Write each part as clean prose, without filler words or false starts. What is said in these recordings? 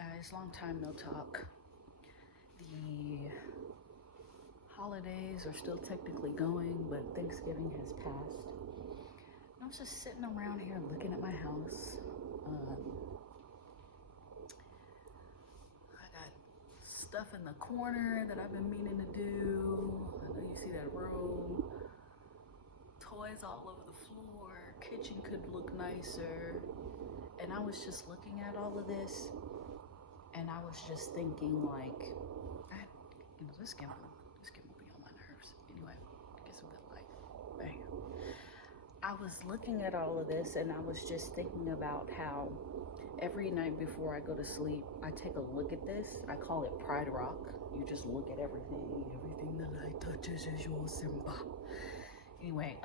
Guys, long time no talk. The holidays are still technically going, but Thanksgiving has passed. And I was just sitting around here looking at my house. I got stuff in the corner that I've been meaning to do. I know you see that room. Toys all over the floor. Kitchen could look nicer. And I was just looking at all of this. And I was just thinking, like, this game will be on my nerves. Anyway, get some good light. Bang. I was looking at all of this, and I was just thinking about how every night before I go to sleep, I take a look at this. I call it Pride Rock. You just look at everything. Everything the light touches is your Simba. Anyway,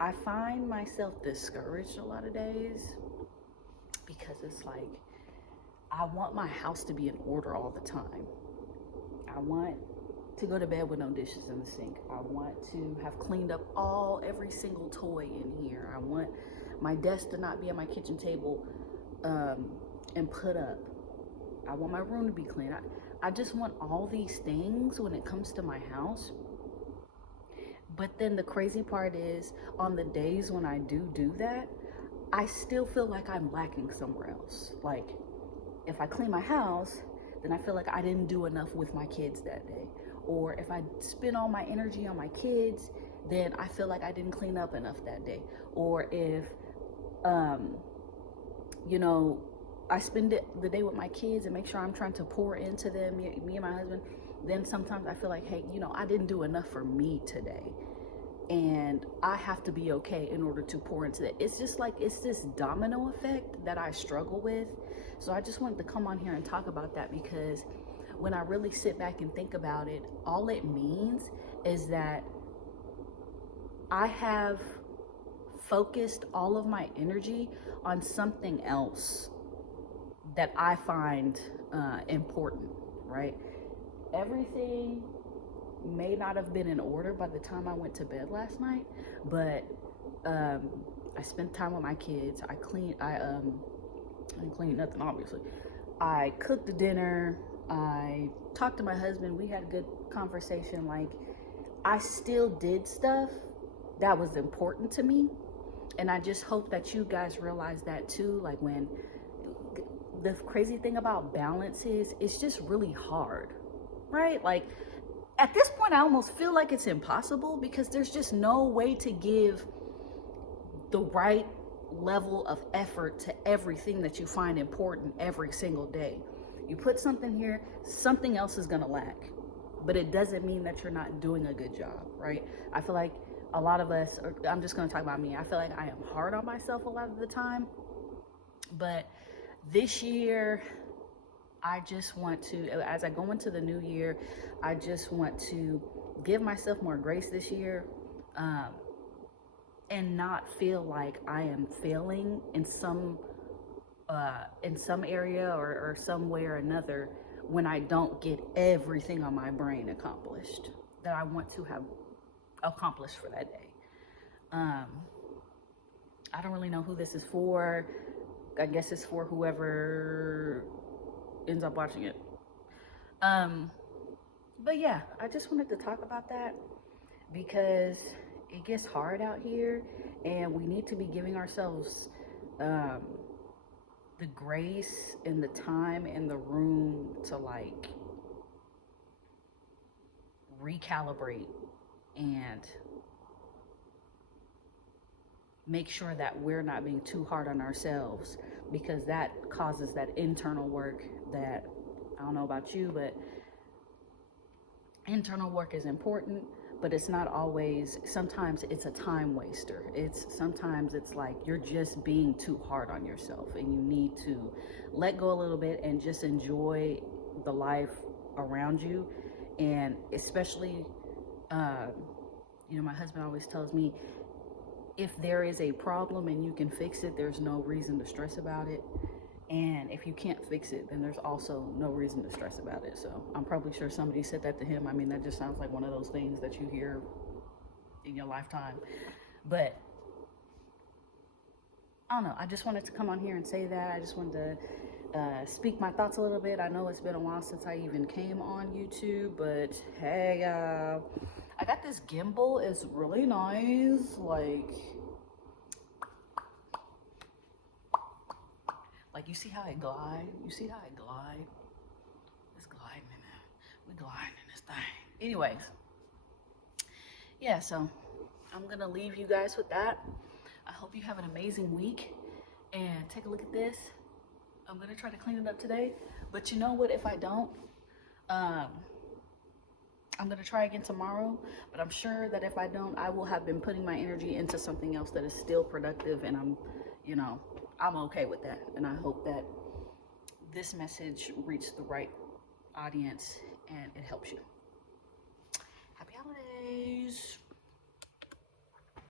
I find myself discouraged a lot of days because it's like, I want my house to be in order all the time. I want to go to bed with no dishes in the sink. I want to have cleaned up every single toy in here. I want my desk to not be at my kitchen table and put up. I want my room to be clean. I just want all these things when it comes to my house. But then the crazy part is, on the days when I do that, I still feel like I'm lacking somewhere else. Like, if I clean my house, then I feel like I didn't do enough with my kids that day. Or if I spend all my energy on my kids, then I feel like I didn't clean up enough that day. Or if, I spend the day with my kids and make sure I'm trying to pour into them, me and my husband, then sometimes I feel like, hey, I didn't do enough for me today. And I have to be okay in order to pour into that. It's just like, it's this domino effect that I struggle with. So I just wanted to come on here and talk about that, because when I really sit back and think about it, all it means is that I have focused all of my energy on something else that I find important, right? Everything may not have been in order by the time I went to bed last night, but I spent time with my kids. I didn't clean nothing, obviously. I cooked the dinner. I talked to my husband. We had a good conversation. Like, I still did stuff that was important to me. And I just hope that you guys realize that too. Like, when the crazy thing about balance is, it's just really hard, right? Like, at this point, I almost feel like it's impossible, because there's just no way to give the right level of effort to everything that you find important every single day. You put something here, something else is gonna lack, but it doesn't mean that you're not doing a good job, right? I feel like a lot of us, or I'm just gonna talk about me, I feel like I am hard on myself a lot of the time, but this year, I just want to, as I go into the new year, I just want to give myself more grace this year, and not feel like I am failing in some area or some way or another when I don't get everything on my brain accomplished that I want to have accomplished for that day. I don't really know who this is for. I guess it's for whoever ends up watching it. But yeah, I just wanted to talk about that, because it gets hard out here, and we need to be giving ourselves the grace and the time and the room to, like, recalibrate and make sure that we're not being too hard on ourselves, because that causes that internal work that, I don't know about you, but internal work is important, but it's not always, sometimes it's a time waster. Sometimes it's like you're just being too hard on yourself, and you need to let go a little bit and just enjoy the life around you. And especially, my husband always tells me, if there is a problem and you can fix it, there's no reason to stress about it. And if you can't fix it, then there's also no reason to stress about it. So I'm probably sure somebody said that to him. I mean, that just sounds like one of those things that you hear in your lifetime. But I don't know. I just wanted to come on here and say that. I just wanted to speak my thoughts a little bit. I know it's been a while since I even came on YouTube, but hey, I got this gimbal. It's really nice. Like you see how it glide? You see how it glide? It's gliding in there. We gliding in this thing. Anyways, yeah, so I'm gonna leave you guys with that. I hope you have an amazing week, and take a look at this. I'm gonna try to clean it up today, but you know what, if I don't, I'm gonna try again tomorrow, but I'm sure that if I don't, I will have been putting my energy into something else that is still productive, and I'm okay with that. And I hope that this message reached the right audience and it helps you. Happy holidays.